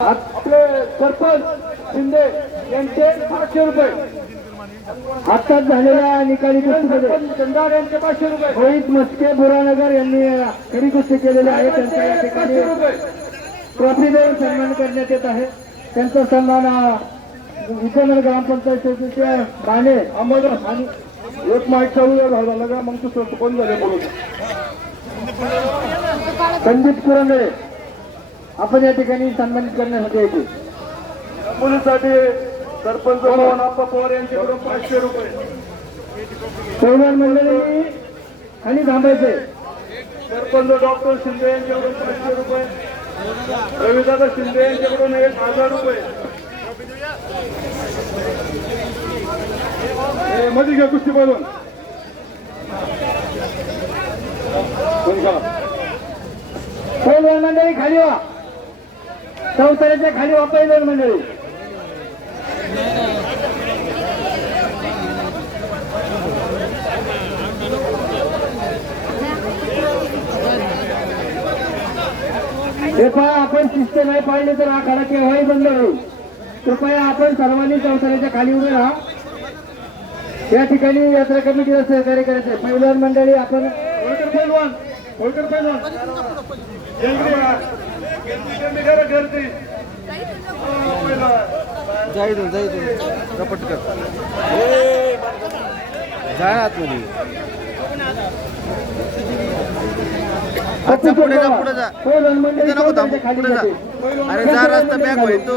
आपले सरपंच शिंदे यांचे पाचशे रुपये. आत्ताच झालेल्या निकाली कुस्तीमध्ये चंदार यांचे पाचशे रुपये. रोहित मस्के बुरानगर यांनी खरी कुस्ती केलेली आहे. त्यांचा या ठिकाणी ट्रॉफी देऊन सन्मान करण्यात येत आहे. त्यांचा सन्मान हा विजयनगर ग्रामपंचायत समितीचे बाणे अंबरदास आणि एक माईक चालू झाला मग तू कोण झाले बोलून? संदीप कुरंदळे आपण या ठिकाणी सन्मानित करण्यासाठी येते. मुलीसाठी सरपंच भवन आप्पा पवार यांच्याकडून पाचशे रुपये. पहिल्या मंडळी खाली थांबायचे. सरपंच डॉक्टर शिंदे यांच्याकडून पाचशे रुपये. रविदादा शिंदे यांच्याकडून एक हजार रुपये. मध्ये घ्या कुस्ती बोलून पहिल्या मंडळी खाली व्हा. चौथऱ्याच्या खाली व्हा पहिल्या मंडळी. हे पहा आपण शिस्त नाही पाळली तर हा खाडा केव्हाही बंद होईल. कृपया आपण सर्वांनी चौथऱ्याच्या खाली उभे राहा. या ठिकाणी यात्रा कमिटीला सहकार्य करायचं आहे पहिल्या मंडळी आपण होळकर पैलवान होळकर पैलवान जल्दी या. गर्दी कमी करा गर्दी हा, आतमध्ये अच्छा, पुढे जा, पुढे जा. पहिलवान नको थांब पुढे जा. अरे जा रस्ता बॅग होईल तो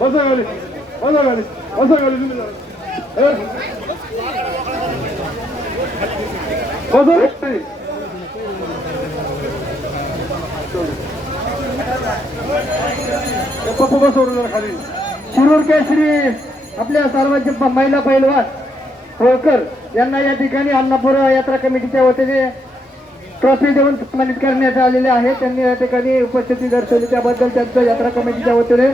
बसा गाडी बसा गाडी बसा गाडी तुम्ही जरा. ए. बसा गाडी. ए, पप्पू बसवलं खाली. शिरूर केसरी आपल्या सर्वांचे महिला पैलवान होळकर यांना या ठिकाणी अन्नापूर यात्रा कमिटीच्या वतीने ट्रॉफी देऊन सन्मानित करण्यात आलेले आहे. त्यांनी या ठिकाणी उपस्थिती दर्शवली. त्याबद्दल त्यांचं यात्रा कमिटीच्या वतीने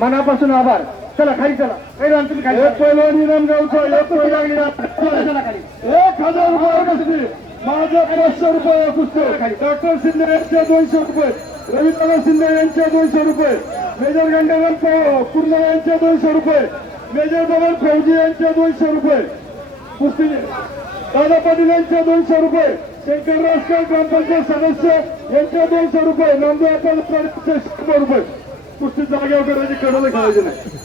मनापासून आभार. चला खाली चला. पैलवान तुम्ही खाली एक पैलवान इनाम गावचं एक कुस्ती लागली ना. चला. चला खाली. एक हजार रुपये कुस्ती माझं पाचशे रुपये कुस्ती डॉक्टर शिंदे यांचे दोनशे रुपये. रविंद्र शिंदे यांचे दोनशे रुपये. मेजर गंगाधर पूर्ण यांचे दोनशे रुपये. मेजर बबन फौजी यांचे दोनशे रुपये. कुस्ती दादा पाटील यांचे दोनशे रुपये. शंकर राजकर ग्रामपंचायत सदस्य यांचे दोनशे रुपये. नामदेव आपण शंभर रुपये. कुस्ती जागेवर करायची कडलं खेळायचे नाही.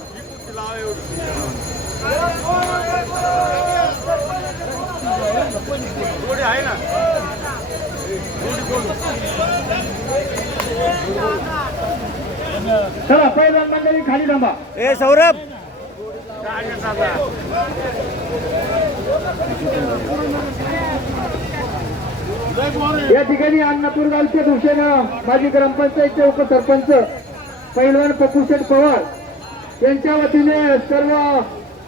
चला पैलवान मंडळी खाली थांबा. ए सौरभ! या ठिकाणी अन्नापूर गावचे भूषण माजी ग्रामपंचायतचे उपसरपंच पैलवान पप्पूशेठ पवार. यांच्या वतीने सर्व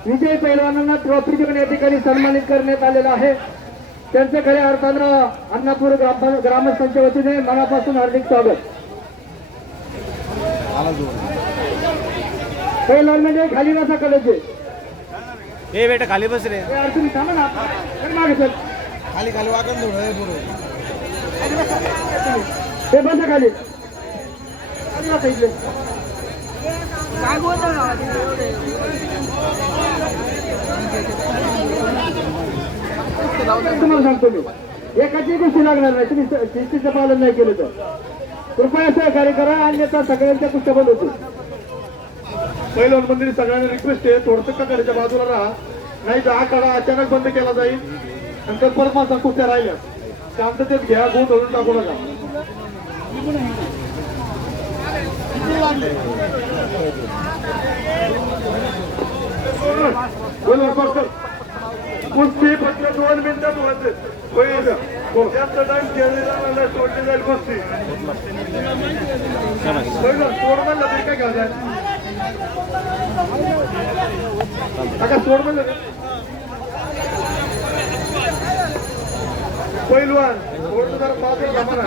विजय पैलवानांना ट्रॉफी देऊन या ठिकाणी सन्मानित करण्यात आलेलं आहे. त्यांचं खऱ्या अर्थानं अन्नापूर ग्राम ग्रामस्थांच्या वतीने मनापासून हार्दिक स्वागत. पैलवान म्हणजे खाली नसा कलेचे ए बेटा खाली बस रे. हे अडचणी थांबा ना. मागे चल. खाली खाली थोडं हे बसा खाली. खाली बसा. तुम्हाला सांगतो मी. एकाची गोष्टी लागणार नाही? तुम्ही शिस्तीचं पालन नाही केलं तर. कृपया सहकार्य करा अन्यथा सगळ्यांच्या कुस्त्या बंद होतो पहिलं मंदिर सगळ्यांना रिक्वेस्ट आहे थोडस करायच्या बाजूला राहा. नाही तर हा कडा अचानक बंद केला जाईल. नंतर परत माझा कुस्त्या राहिल्या शांततेत घ्या गुण धरून टाकू नका. बोला डॉक्टर कुस्ती फक्त दोन मिनिटात होते होईल जास्त टाइम खेळलेला नाही. सोडली जाईल कुस्ती सोड म्हणलं तरी काय घालणार काका सोड म्हणलं पहिलवान पैलवान सोड तर पाच लागणार